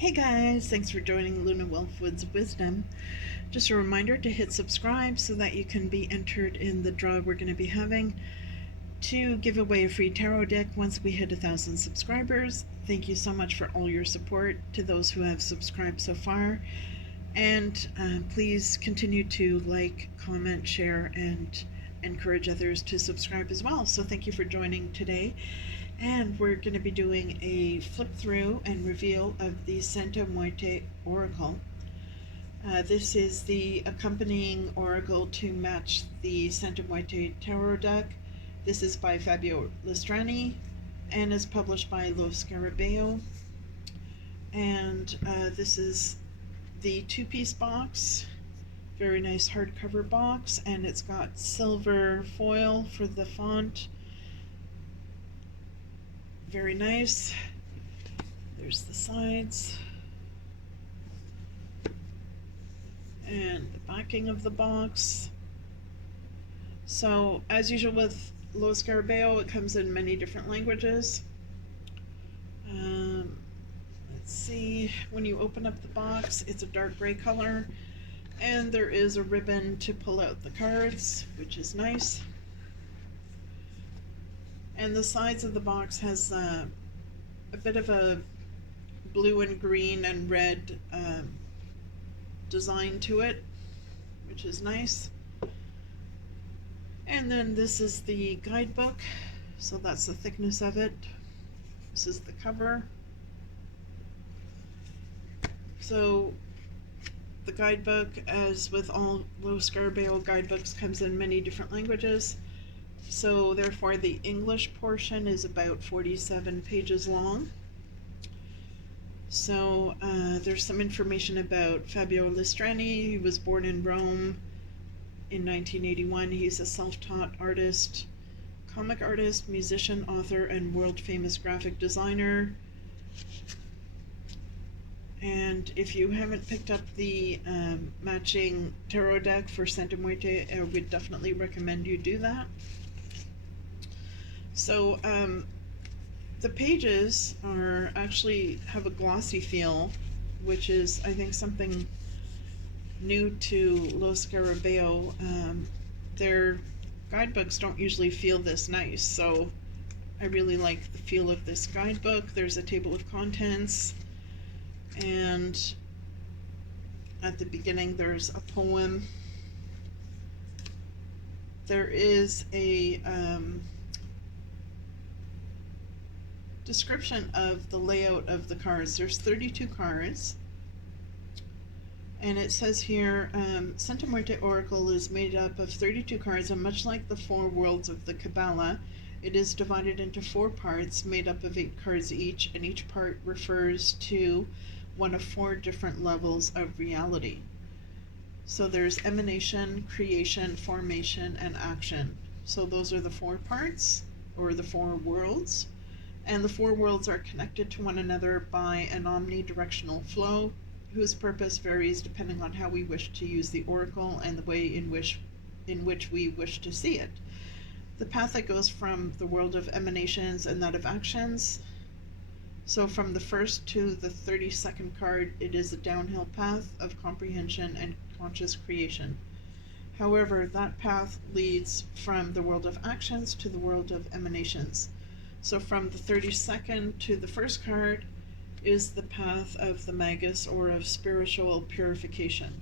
Hey guys, thanks for joining Lunawolf Woods Wisdom. Just a reminder to hit subscribe so that you can be entered in the draw we're going to be having to give away a free tarot deck once we hit 1,000 subscribers. Thank you so much for all your support to those who have subscribed so far. And please continue to like, comment, share, and encourage others to subscribe as well. So thank you for joining today. And we're going to be doing a flip through and reveal of the Santa Muerte Oracle. This is the accompanying oracle to match the Santa Muerte Tarot deck. This is by Fabio Listrani and is published by Lo Scarabeo. And this is the two-piece box. Very nice hardcover box, and it's got silver foil for the font. Very nice. There's the sides and the backing of the box. So as usual with Lo Scarabeo, it comes in many different languages. Let's see, when you open up the box, it's a dark gray color, and there is a ribbon to pull out the cards, which is nice. And the sides of the box has a bit of a blue and green and red design to it, which is nice. And then this is the guidebook, so that's the thickness of it. This is the cover. So the guidebook, as with all Lo Scarabeo guidebooks, comes in many different languages. So therefore the English portion is about 47 pages long. So there's some information about Fabio Listrani. He was born in Rome in 1981. He's a self-taught artist, comic artist, musician, author, and world-famous graphic designer. And if you haven't picked up the matching tarot deck for Santa Muerte, I would definitely recommend you do that. So the pages actually have a glossy feel, which is, I think, something new to Lo Scarabeo. Their guidebooks don't usually feel this nice, so I really like the feel of this guidebook. There's a table of contents, and at the beginning there's a poem. There is a description of the layout of the cards. There's 32 cards, and it says here, Santa Muerte Oracle is made up of 32 cards, and much like the 4 worlds of the Kabbalah, it is divided into 4 parts made up of 8 cards each, and each part refers to one of 4 different levels of reality. So there's emanation, creation, formation, and action. So those are the 4 parts, or the 4 worlds. And the 4 worlds are connected to one another by an omnidirectional flow, whose purpose varies depending on how we wish to use the oracle and the way in which we wish to see it. The path that goes from the world of emanations and that of actions. So from the first to the 32nd card, it is a downhill path of comprehension and conscious creation. However, that path leads from the world of actions to the world of emanations. So from the 32nd to the first card is the path of the magus, or of spiritual purification.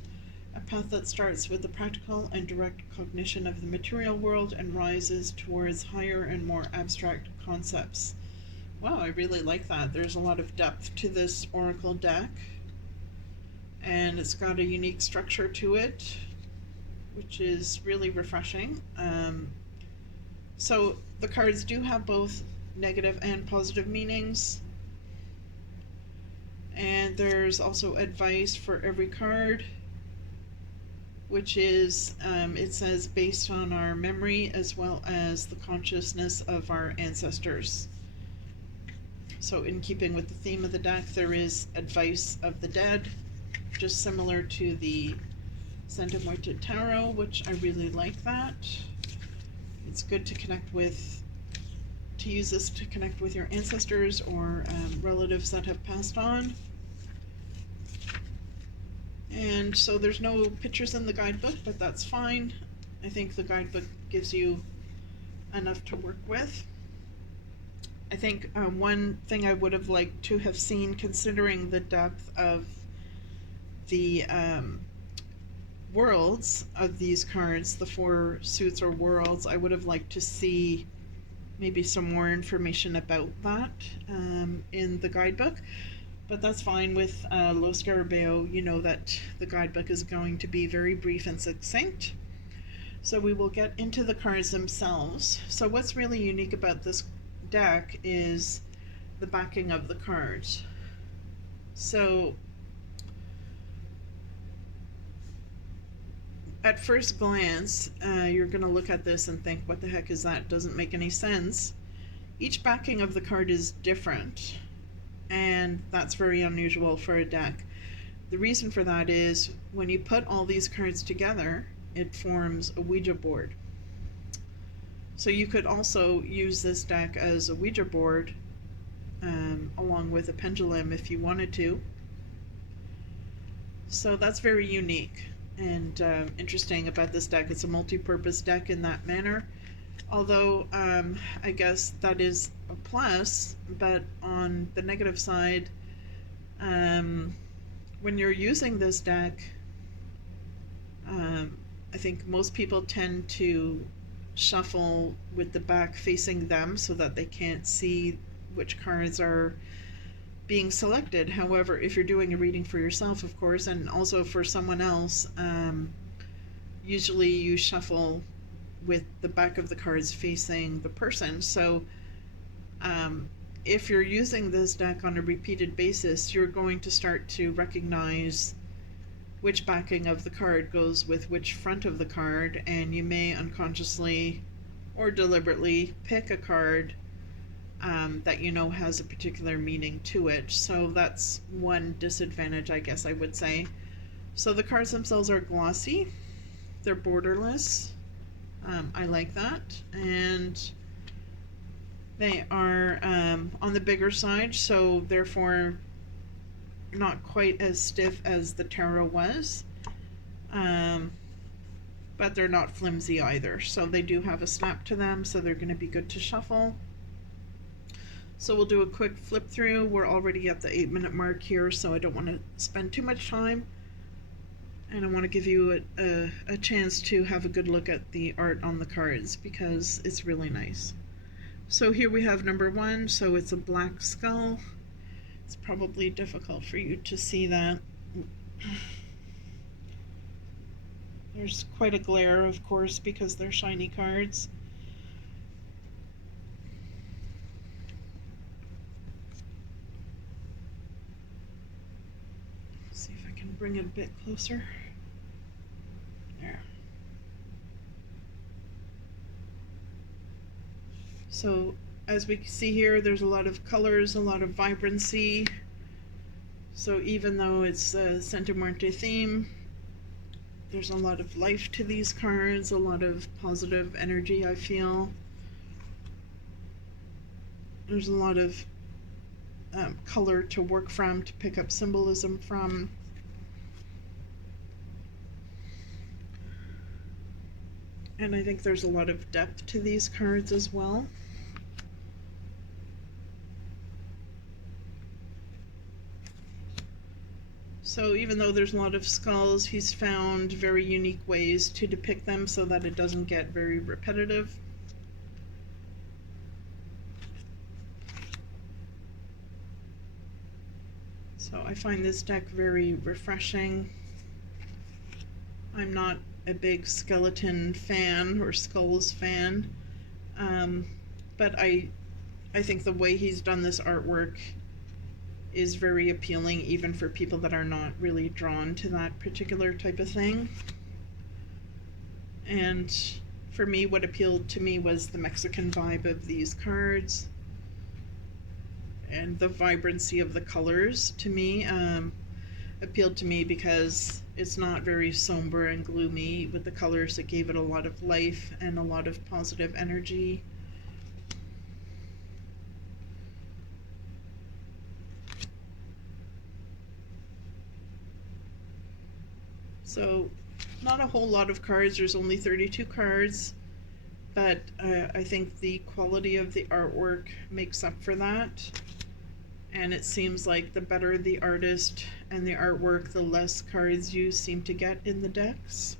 A path that starts with the practical and direct cognition of the material world and rises towards higher and more abstract concepts. Wow, I really like that. There's a lot of depth to this oracle deck, and it's got a unique structure to it, which is really refreshing. So the cards do have both negative and positive meanings, and there's also advice for every card, which is, it says, based on our memory as well as the consciousness of our ancestors. So in keeping with the theme of the deck, there is advice of the dead, just similar to the Santa Muerte Tarot, which I really like that. It's good to connect with to use this to connect with your ancestors or relatives that have passed on. And so there's no pictures in the guidebook, but that's fine. I think the guidebook gives you enough to work with. I think one thing I would have liked to have seen, considering the depth of the worlds of these cards, the 4 suits or worlds, I would have liked to see maybe some more information about that in the guidebook. But that's fine. With Lo Scarabeo, you know that the guidebook is going to be very brief and succinct. So we will get into the cards themselves. So what's really unique about this deck is the backing of the cards. So at first glance, you're going to look at this and think, what the heck is that? Doesn't make any sense. Each backing of the card is different, and that's very unusual for a deck. The reason for that is when you put all these cards together, it forms a Ouija board. So you could also use this deck as a Ouija board along with a pendulum if you wanted to. So that's very unique and interesting about this deck. It's a multi-purpose deck in that manner. Although I guess that is a plus, but on the negative side, when you're using this deck, I think most people tend to shuffle with the back facing them so that they can't see which cards are being selected. However, if you're doing a reading for yourself, of course, and also for someone else, usually you shuffle with the back of the cards facing the person. So if you're using this deck on a repeated basis, you're going to start to recognize which backing of the card goes with which front of the card, and you may unconsciously or deliberately pick a card that you know has a particular meaning to it. So that's one disadvantage, I guess I would say. So the cards themselves are glossy, they're borderless. I like that, and they are on the bigger side, so therefore not quite as stiff as the tarot was, but they're not flimsy either. So they do have a snap to them, so they're going to be good to shuffle. So we'll do a quick flip through. We're already at the 8-minute mark here, so I don't want to spend too much time. And I want to give you a chance to have a good look at the art on the cards because it's really nice. So here we have number 1, so it's a black skull. It's probably difficult for you to see that. There's quite a glare, of course, because they're shiny cards. Let's see if I can bring it a bit closer. There. So as we see here, there's a lot of colors, a lot of vibrancy. So even though it's a Santa Muerte theme, there's a lot of life to these cards, a lot of positive energy, I feel. There's a lot of color to work from, to pick up symbolism from. And I think there's a lot of depth to these cards as well. So even though there's a lot of skulls, he's found very unique ways to depict them so that it doesn't get very repetitive. So I find this deck very refreshing. I'm not a big skeleton fan or skulls fan, but I think the way he's done this artwork is very appealing even for people that are not really drawn to that particular type of thing. And for me, what appealed to me was the Mexican vibe of these cards and the vibrancy of the colors. To me, appealed to me because it's not very somber and gloomy with the colors. It gave it a lot of life and a lot of positive energy. So not a whole lot of cards. There's only 32 cards, but I think the quality of the artwork makes up for that. And it seems like the better the artist and the artwork, the less cards you seem to get in the decks.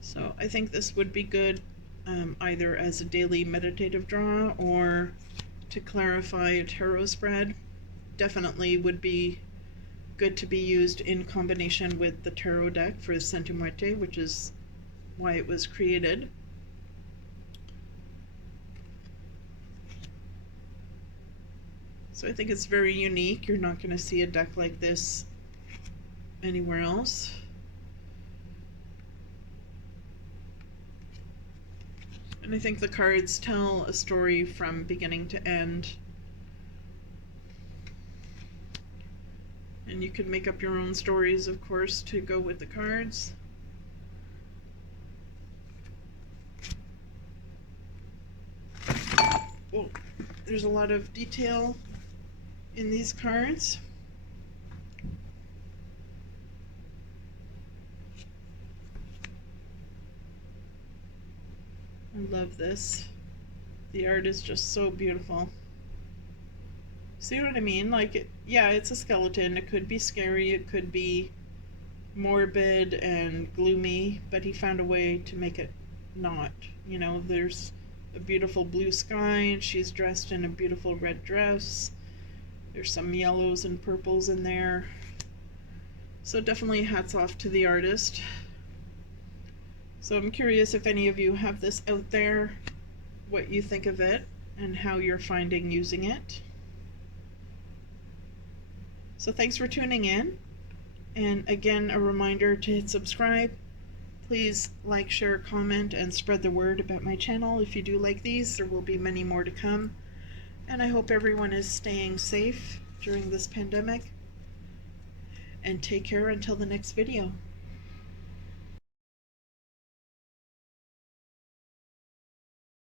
So I think this would be good either as a daily meditative draw or to clarify a tarot spread. Definitely would be good to be used in combination with the tarot deck for Santa Muerte, which is why it was created. So I think it's very unique. You're not going to see a deck like this anywhere else. And I think the cards tell a story from beginning to end. And you can make up your own stories, of course, to go with the cards. Well, there's a lot of detail in these cards. I love this. The art is just so beautiful. See what I mean? Like, yeah, it's a skeleton. It could be scary. It could be morbid and gloomy, but he found a way to make it not. You know, there's a beautiful blue sky, and she's dressed in a beautiful red dress. There's some yellows and purples in there. So definitely hats off to the artist. So I'm curious if any of you have this out there, what you think of it, and how you're finding using it. So thanks for tuning in. And again, a reminder to hit subscribe. Please like, share, comment, and spread the word about my channel. If you do like these, there will be many more to come. And I hope everyone is staying safe during this pandemic. And take care until the next video.